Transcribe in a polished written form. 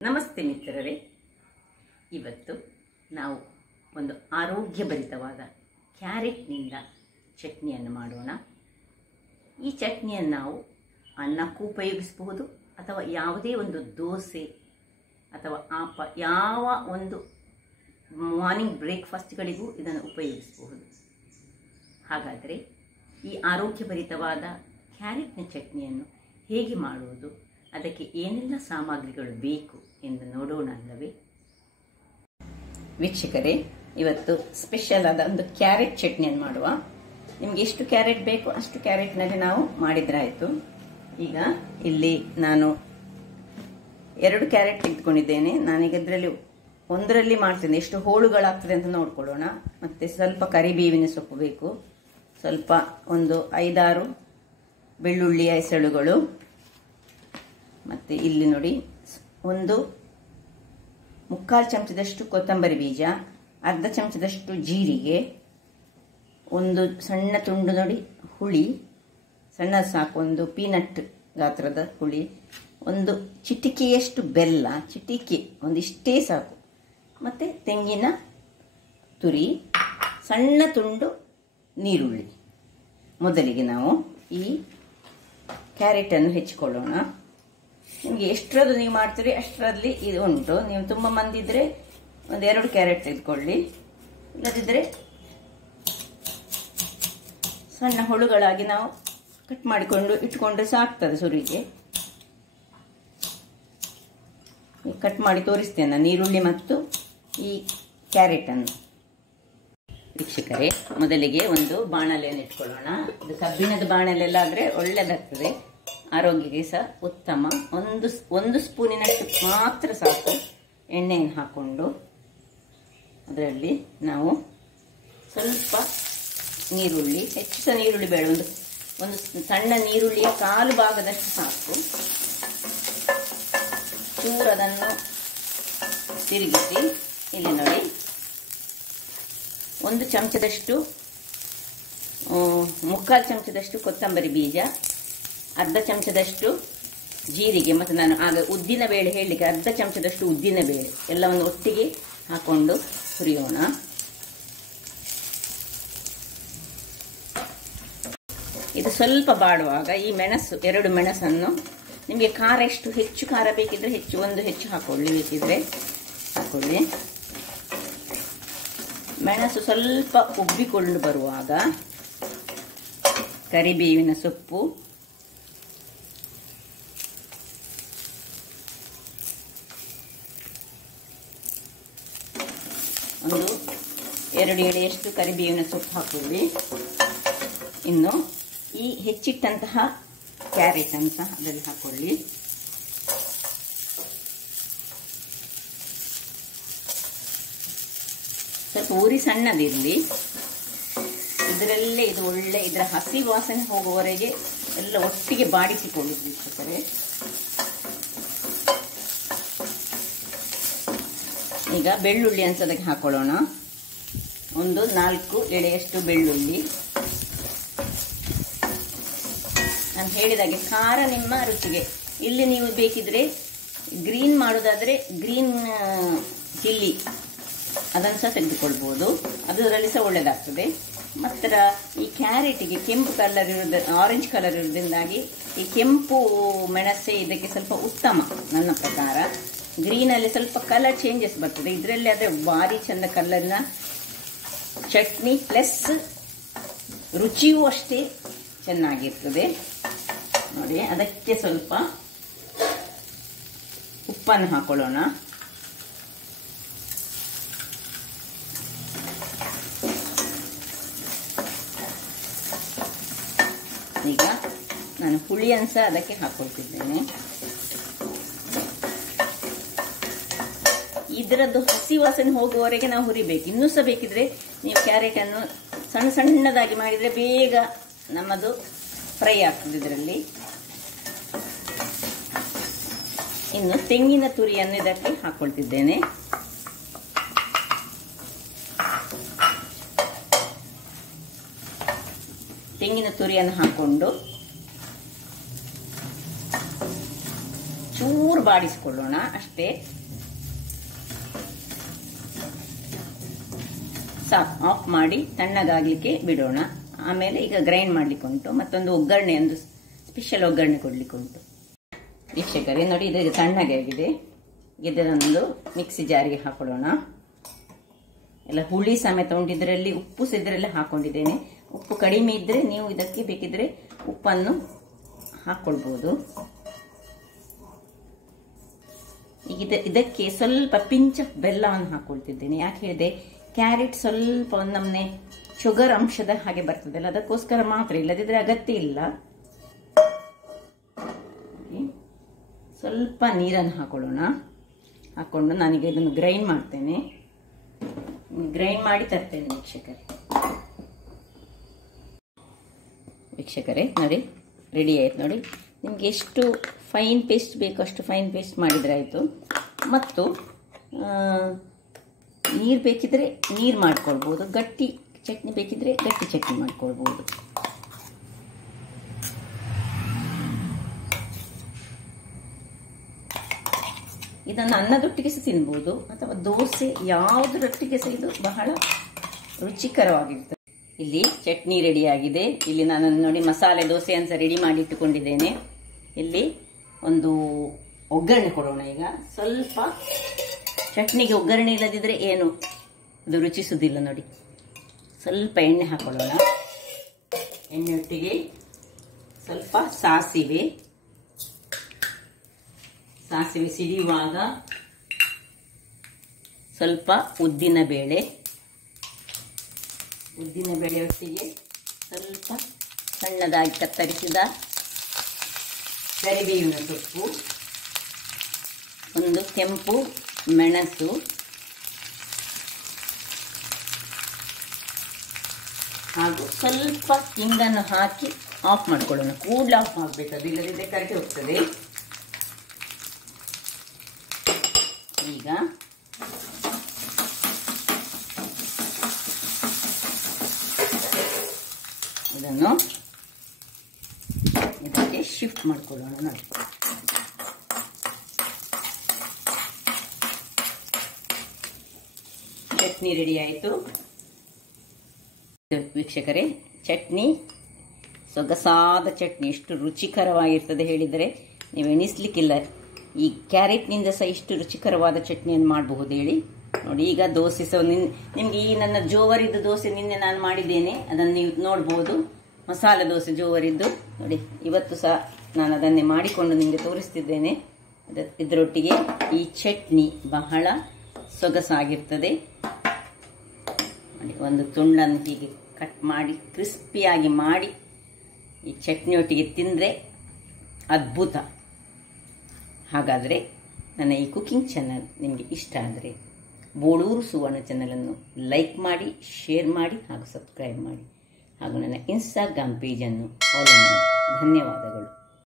ನಮಸ್ತೆ ಮಿತ್ರರೇ, ಇವತ್ತು ನಾವು ಒಂದು ಆರೋಗ್ಯಭರಿತವಾದ ಕ್ಯಾರೆಟ್ನಿಂದ ಚಟ್ನಿಯನ್ನು ಮಾಡೋಣ. ಈ ಚಟ್ನಿಯನ್ನು ನಾವು ಅನ್ನಕ್ಕೂ ಉಪಯೋಗಿಸಬಹುದು ಅಥವಾ ಯಾವುದೇ ಒಂದು ದೋಸೆ ಅಥವಾ ಆಪ ಯಾವ ಒಂದು ಮಾರ್ನಿಂಗ್ ಬ್ರೇಕ್ಫಾಸ್ಟ್ಗಳಿಗೂ ಇದನ್ನು ಉಪಯೋಗಿಸಬಹುದು. ಹಾಗಾದರೆ ಈ ಆರೋಗ್ಯಭರಿತವಾದ ಕ್ಯಾರೆಟ್ನ ಚಟ್ನಿಯನ್ನು ಹೇಗೆ ಮಾಡುವುದು, ಅದಕ್ಕೆ ಏನೆಲ್ಲ ಸಾಮಗ್ರಿಗಳು ಬೇಕು ಎಂದು ನೋಡೋಣ ಅಲ್ಲವೇ? ವೀಕ್ಷಕರೇ, ಇವತ್ತು ಸ್ಪೆಷಲ್ ಆದ ಒಂದು ಕ್ಯಾರೆಟ್ ಚಟ್ನಿಯನ್ನು ಮಾಡುವ. ನಿಮಗೆ ಎಷ್ಟು ಕ್ಯಾರೆಟ್ ಬೇಕು ಅಷ್ಟು ಕ್ಯಾರೆಟ್ನಲ್ಲಿ ನಾವು ಮಾಡಿದ್ರಾಯಿತು. ಈಗ ಇಲ್ಲಿ ನಾನು 2 ಕ್ಯಾರೆಟ್ ತೆಗೆದುಕೊಂಡಿದ್ದೇನೆ. ನಾನೀಗ ಇದರಲ್ಲಿ ಒಂದರಲ್ಲಿ ಮಾಡ್ತೇನೆ. ಎಷ್ಟು ಹೋಳುಗಳಾಗ್ತದೆ ಅಂತ ನೋಡ್ಕೊಳ್ಳೋಣ. ಮತ್ತೆ ಸ್ವಲ್ಪ ಕರಿಬೇವಿನ ಸೊಪ್ಪು ಬೇಕು, ಸ್ವಲ್ಪ ಒಂದು 5-6 ಬೆಳ್ಳುಳ್ಳಿಯ ಎಸಳುಗಳು, ಮತ್ತು ಇಲ್ಲಿ ನೋಡಿ ಒಂದು 3/4 ಚಮಚದಷ್ಟು ಕೊತ್ತಂಬರಿ ಬೀಜ, ಅರ್ಧ ಚಮಚದಷ್ಟು ಜೀರಿಗೆ, ಒಂದು ಸಣ್ಣ ತುಂಡು ನೋಡಿ ಹುಳಿ, ಸಣ್ಣ ಸಾಕು, ಒಂದು ಪೀನಟ್ ಗಾತ್ರದ ಹುಳಿ, ಒಂದು ಚಿಟಿಕೆಯಷ್ಟು ಬೆಲ್ಲ, ಚಿಟಿಕೆ ಒಂದಿಷ್ಟೇ ಸಾಕು, ಮತ್ತು ತೆಂಗಿನ ತುರಿ, ಸಣ್ಣ ತುಂಡು ನೀರುಳ್ಳಿ. ಮೊದಲಿಗೆ ನಾವು ಈ ಕ್ಯಾರೆಟನ್ನು ಹೆಚ್ಚಿಕೊಳ್ಳೋಣ. ನಿಮಗೆ ಎಷ್ಟರದ್ದು ನೀವು ಮಾಡ್ತೀರಿ ಅಷ್ಟರಲ್ಲಿ ಇದು ಉಂಟು. ನೀವು ತುಂಬ ಮಂದಿ ಇದ್ರೆ ಒಂದು 2 ಕ್ಯಾರೆಟ್ ತೆಗೆದುಕೊಳ್ಳಿ, ಇಲ್ಲದಿದ್ದರೆ ಸಣ್ಣ ಹುಳುಗಳಾಗಿ ನಾವು ಕಟ್ ಮಾಡಿಕೊಂಡು ಇಟ್ಕೊಂಡ್ರೆ ಸಾಕ್ತದೆ. ಸುರಿಗೆ ಕಟ್ ಮಾಡಿ ತೋರಿಸ್ತೇನೆ ನೀರುಳ್ಳಿ ಮತ್ತು ಈ ಕ್ಯಾರೆಟನ್ನು. ವೀಕ್ಷಕರೇ, ಮೊದಲಿಗೆ ಒಂದು ಬಾಣಲೆಯನ್ನು ಇಟ್ಕೊಳ್ಳೋಣ. ಇದು ಕಬ್ಬಿಣದ ಬಾಣಲೆಲ್ಲ ಆದರೆ ಒಳ್ಳೆದಾಗ್ತದೆ, ಆರೋಗ್ಯಕ್ಕೆ ಸಹ ಉತ್ತಮ. ಒಂದು ಸ್ಪೂನಿನಷ್ಟು ಮಾತ್ರ ಸಾಕು ಎಣ್ಣೆಯನ್ನು ಹಾಕ್ಕೊಂಡು ಅದರಲ್ಲಿ ನಾವು ಸ್ವಲ್ಪ ನೀರುಳ್ಳಿ, ಹೆಚ್ಚು ಸಹ ನೀರುಳ್ಳಿ ಬೇಡ, ಒಂದು ಸಣ್ಣ ನೀರುಳ್ಳಿಯ 1/4 ಭಾಗದಷ್ಟು ಸಾಕು. ಚೂರು ಅದನ್ನು ತಿರುಗಿಸಿ, ಇಲ್ಲಿ ನೋಡಿ 1 ಚಮಚದಷ್ಟು 3/4 ಚಮಚದಷ್ಟು ಕೊತ್ತಂಬರಿ ಬೀಜ, ಅರ್ಧ ಚಮಚದಷ್ಟು ಜೀರಿಗೆ, ಮತ್ತು ನಾನು ಆಗ ಉದ್ದಿನ ಬೇಳೆ ಹೇಳಲಿಕ್ಕೆ ಅರ್ಧ ಚಮಚದಷ್ಟು ಉದ್ದಿನ ಬೇಳೆ ಎಲ್ಲವನ್ನು ಒಟ್ಟಿಗೆ ಹಾಕೊಂಡು ಹುರಿಯೋಣ. ಇದು ಸ್ವಲ್ಪ ಬಾಡುವಾಗ ಈ ಮೆಣಸು, 2 ಮೆಣಸನ್ನು, ನಿಮಗೆ ಖಾರ ಎಷ್ಟು ಹೆಚ್ಚು ಖಾರ ಬೇಕಿದ್ರೆ ಹೆಚ್ಚು ಹಾಕೊಳ್ಳಿ, ಬೇಕಿದ್ರೆ ಹಾಕೊಳ್ಳಿ. ಮೆಣಸು ಸ್ವಲ್ಪ ಉಬ್ಬಿಕೊಂಡು ಬರುವಾಗ ಕರಿಬೇವಿನ ಸೊಪ್ಪು, ಒಂದು 2 ಎಳೆಯಷ್ಟು ಕರಿಬೇವಿನ ಸೊಪ್ಪು ಹಾಕೊಳ್ಳಿ. ಇನ್ನು ಈ ಹೆಚ್ಚಿಟ್ಟಂತಹ ಕ್ಯಾರೆಟ್ ಅನ್ನು ಸಹ ಅದರಲ್ಲಿ ಹಾಕೊಳ್ಳಿ. ಸ್ವಲ್ಪ ಉರಿ ಸಣ್ಣದಿರಲಿ. ಇದರಲ್ಲೇ ಇದು ಒಳ್ಳೆ ಇದರ ಹಸಿ ವಾಸನೆ ಹೋಗುವವರೆಗೆ ಎಲ್ಲ ಒಟ್ಟಿಗೆ ಬಾಡಿಸಿಕೊಳ್ಳಿದ್ದಾರೆ. ಈಗ ಬೆಳ್ಳುಳ್ಳಿ ಅಂತ ಅದಕ್ಕೆ ಹಾಕೊಳ್ಳೋಣ. ಒಂದು 4 ಎಳೆಯಷ್ಟು ಬೆಳ್ಳುಳ್ಳಿ. ನಾನು ಹೇಳಿದಾಗೆ ಖಾರ ನಿಮ್ಮ ರುಚಿಗೆ. ಇಲ್ಲಿ ನೀವು ಬೇಕಿದ್ರೆ ಗ್ರೀನ್ ಮಾಡೋದಾದ್ರೆ ಗ್ರೀನ್ ಚಿಲ್ಲಿ ಅದನ್ನು ಸಹ ತೆಗೆದುಕೊಳ್ಬಹುದು, ಅದರಲ್ಲಿ ಸಹ ಒಳ್ಳೆಯದಾಗ್ತದೆ. ಮಾತ್ರ ಈ ಕ್ಯಾರೆಟಿಗೆ ಕೆಂಪು ಕಲರ್ ಆರೆಂಜ್ ಕಲರ್ ಇರೋದ್ರಿಂದಾಗಿ ಈ ಕೆಂಪು ಮೆಣಸೆ ಇದಕ್ಕೆ ಸ್ವಲ್ಪ ಉತ್ತಮ ನನ್ನ ಪ್ರಕಾರ. ಗ್ರೀನಲ್ಲಿ ಸ್ವಲ್ಪ ಕಲರ್ ಚೇಂಜಸ್ ಬರ್ತದೆ, ಇದರಲ್ಲಿ ಆದರೆ ಭಾರಿ ಚಂದ ಕಲರ್ನ ಚಟ್ನಿ, ಪ್ಲಸ್ ರುಚಿಯೂ ಅಷ್ಟೇ ಚೆನ್ನಾಗಿರ್ತದೆ ನೋಡಿ. ಅದಕ್ಕೆ ಸ್ವಲ್ಪ ಉಪ್ಪನ್ನು ಹಾಕೊಳ್ಳೋಣ. ಈಗ ನಾನು ಹುಳಿಯನ್ನು ಸಹ ಅದಕ್ಕೆ ಹಾಕೊಳ್ತಿದ್ದೇನೆ. ಇದರದ್ದು ಹಸಿ ವಾಸನೆ ಹೋಗುವವರೆಗೆ ನಾವು ಹುರಿಬೇಕು. ಇನ್ನೂ ಸಹ ಬೇಕಿದ್ರೆ ನೀವು ಕ್ಯಾರೆಟನ್ನು ಸಣ್ಣದಾಗಿ ಮಾಡಿದರೆ ಬೇಗ ನಮ್ಮದು ಫ್ರೈ ಆಗ್ತದೆ ಇದರಲ್ಲಿ. ಇನ್ನು ತೆಂಗಿನ ತುರಿಯನ್ನು ಇದಕ್ಕೆ ಹಾಕೊಳ್ತಿದ್ದೇನೆ. ತೆಂಗಿನ ತುರಿಯನ್ನು ಹಾಕೊಂಡು ಚೂರು ಬಾಡಿಸ್ಕೊಳ್ಳೋಣ ಅಷ್ಟೇ ಸಾಕು. ಆಫ್ ಮಾಡಿ ತಣ್ಣಗಾಗ್ಲಿಕ್ಕೆ ಬಿಡೋಣ. ಆಮೇಲೆ ಈಗ ಗ್ರೈಂಡ್ ಮಾಡ್ಲಿಕ್ಕೆ ಉಂಟು, ಮತ್ತೊಂದು ಒಗ್ಗರಣೆ, ಒಂದು ಸ್ಪೆಷಲ್ ಒಗ್ಗರಣೆ ಕೊಡ್ಲಿಕ್ಕೆ ಉಂಟು. ವೀಕ್ಷಕರೇ ನೋಡಿ, ಇದು ತಣ್ಣಗೆ ಆಗಿದೆ. ಇದನ್ನೊಂದು ಮಿಕ್ಸಿ ಜಾರಿಗೆ ಹಾಕೊಳ್ಳೋಣ. ಎಲ್ಲ ಹುಳಿ ಸಮೇತ ಉಂಟು, ಇದರಲ್ಲಿ ಉಪ್ಪು ಸಹ ಇದರಲ್ಲಿ ಹಾಕೊಂಡಿದ್ದೇನೆ. ಉಪ್ಪು ಕಡಿಮೆ ಇದ್ರೆ ನೀವು ಇದಕ್ಕೆ ಬೇಕಿದ್ರೆ ಉಪ್ಪನ್ನು ಹಾಕೊಳ್ಬಹುದು. ಈಗ ಇದಕ್ಕೆ ಸ್ವಲ್ಪ ಪಿಂಚ್ ಬೆಲ್ಲವನ್ನು ಹಾಕೊಳ್ತಿದ್ದೇನೆ. ಯಾಕೆ ಹೇಳಿದೆ, ಕ್ಯಾರೆಟ್ ಸ್ವಲ್ಪ ನಮ್ಮನೆ ಶುಗರ್ ಅಂಶದ ಹಾಗೆ ಬರ್ತದಲ್ಲ, ಅದಕ್ಕೋಸ್ಕರ ಮಾತ್ರ, ಇಲ್ಲದಿದ್ರೆ ಅಗತ್ಯ ಇಲ್ಲ. ಸ್ವಲ್ಪ ನೀರನ್ನು ಹಾಕೊಳ್ಳೋಣ. ಹಾಕೊಂಡು ನಾನೀಗ ಇದನ್ನು ಗ್ರೈಂಡ್ ಮಾಡ್ತೇನೆ. ಗ್ರೈಂಡ್ ಮಾಡಿ ತರ್ತೇನೆ ವೀಕ್ಷಕರೇ ನೋಡಿ, ರೆಡಿ ಆಯ್ತು ನೋಡಿ. ನಿಮ್ಗೆ ಎಷ್ಟು ಫೈನ್ ಪೇಸ್ಟ್ ಬೇಕು ಅಷ್ಟು ಫೈನ್ ಪೇಸ್ಟ್ ಮಾಡಿದ್ರೆ ಆಯಿತು. ಮತ್ತು ನೀರು ಬೇಕಿದ್ರೆ ನೀರು ಮಾಡ್ಕೊಳ್ಬೋದು, ಗಟ್ಟಿ ಚಟ್ನಿ ಬೇಕಿದ್ರೆ ಗಟ್ಟಿ ಚಟ್ನಿ ಮಾಡ್ಕೊಳ್ಬೋದು. ಇದನ್ನು ಅನ್ನದೊಟ್ಟಿಗೆ ಸಹ ತಿನ್ಬೋದು, ಅಥವಾ ದೋಸೆ ಯಾವುದರೊಟ್ಟಿಗೆ ಸಹ ಇದು ಬಹಳ ರುಚಿಕರವಾಗಿರ್ತದೆ. ಇಲ್ಲಿ ಚಟ್ನಿ ರೆಡಿ ಆಗಿದೆ. ಇಲ್ಲಿ ನಾನು ನೋಡಿ ಮಸಾಲೆ ದೋಸೆ ಅಂತ ರೆಡಿ ಮಾಡಿ ಇಟ್ಟುಕೊಂಡಿದ್ದೇನೆ. ಇಲ್ಲಿ ಒಂದು ಒಗ್ಗರಣೆ ಕೊಡೋಣ. ಈಗ ಸ್ವಲ್ಪ ಚಟ್ನಿಗೆ ಒಗ್ಗರಣೆ ಇಲ್ಲದಿದ್ರೆ ಏನು ಅದು ರುಚಿಸುವುದಿಲ್ಲ ನೋಡಿ. ಸ್ವಲ್ಪ ಎಣ್ಣೆ ಹಾಕೊಳ್ಳೋಣ. ಎಣ್ಣೆಯೊಟ್ಟಿಗೆ ಸ್ವಲ್ಪ ಸಾಸಿವೆ ಸಿಡಿಯುವಾಗ ಸ್ವಲ್ಪ ಉದ್ದಿನ ಬೇಳೆಯೊಟ್ಟಿಗೆ ಸ್ವಲ್ಪ ಸಣ್ಣದಾಗಿ ಕತ್ತರಿಸಿದ ಕರಿಬೇವಿನ ಸೊಪ್ಪು, ಒಂದು ಕೆಂಪು ಮೆಣಸು, ಹಾಗೂ ಸ್ವಲ್ಪ ಹಿಂಗನ್ನು ಹಾಕಿ ಆಫ್ ಮಾಡ್ಕೊಳ್ಳೋಣ. ಕೂಡಲೇ ಆಫ್ ಮಾಡಬೇಕು, ಅದು ಇಲ್ಲದಿದ್ದರೆ ಕರಗಿ ಹೋಗ್ತದೆ. ಈಗ ಇದನ್ನು ಇದಕ್ಕೆ ಶಿಫ್ಟ್ ಮಾಡ್ಕೊಳ್ಳೋಣ ನೋಡಿ. ಚಟ್ನಿ ರೆಡಿ ಆಯಿತು ವೀಕ್ಷಕರೇ. ಚಟ್ನಿ ಸೊಗಸಾದ ಚಟ್ನಿ, ಎಷ್ಟು ರುಚಿಕರವಾಗಿರ್ತದೆ ಹೇಳಿದರೆ ನೀವು ಎಣಿಸ್ಲಿಕ್ಕಿಲ್ಲ. ಈ ಕ್ಯಾರೆಟ್ನಿಂದ ಸಹ ಇಷ್ಟು ರುಚಿಕರವಾದ ಚಟ್ನಿಯನ್ನು ಮಾಡಬಹುದು ಹೇಳಿ ನೋಡಿ. ಈಗ ದೋಸೆ ಸಹ ನಿಮಗೆ ಈ ನನ್ನ ಜೋವರಿದ್ದು ದೋಸೆ ನಿನ್ನೆ ನಾನು ಮಾಡಿದ್ದೇನೆ, ಅದನ್ನು ನೀವು ನೋಡ್ಬೋದು. ಮಸಾಲೆ ದೋಸೆ ಜೋವರಿದ್ದು ನೋಡಿ, ಇವತ್ತು ಸಹ ನಾನು ಅದನ್ನೇ ಮಾಡಿಕೊಂಡು ನಿಮಗೆ ತೋರಿಸ್ತಿದ್ದೇನೆ. ಇದರೊಟ್ಟಿಗೆ ಈ ಚಟ್ನಿ ಬಹಳ ಸೊಗಸಾಗಿರ್ತದೆ ನೋಡಿ. ಒಂದು ತುಂಡನ್ನು ಹೀಗೆ ಕಟ್ ಮಾಡಿ ಕ್ರಿಸ್ಪಿಯಾಗಿ ಮಾಡಿ ಈ ಚಟ್ನಿಯೊಟ್ಟಿಗೆ ತಿಂದರೆ ಅದ್ಭುತ. ಹಾಗಾದರೆ ನನ್ನ ಈ ಕುಕಿಂಗ್ ಚಾನಲ್ ನಿಮಗೆ ಇಷ್ಟ ಆದರೆ ಬೋಳೂರು ಸುವರ್ಣ ಚಾನಲನ್ನು ಲೈಕ್ ಮಾಡಿ, ಶೇರ್ ಮಾಡಿ ಹಾಗೂ ಸಬ್ಸ್ಕ್ರೈಬ್ ಮಾಡಿ, ಹಾಗೂ ನನ್ನ ಇನ್ಸ್ಟಾಗ್ರಾಮ್ ಪೇಜನ್ನು ಫಾಲೋ ಮಾಡಿ. ಧನ್ಯವಾದಗಳು.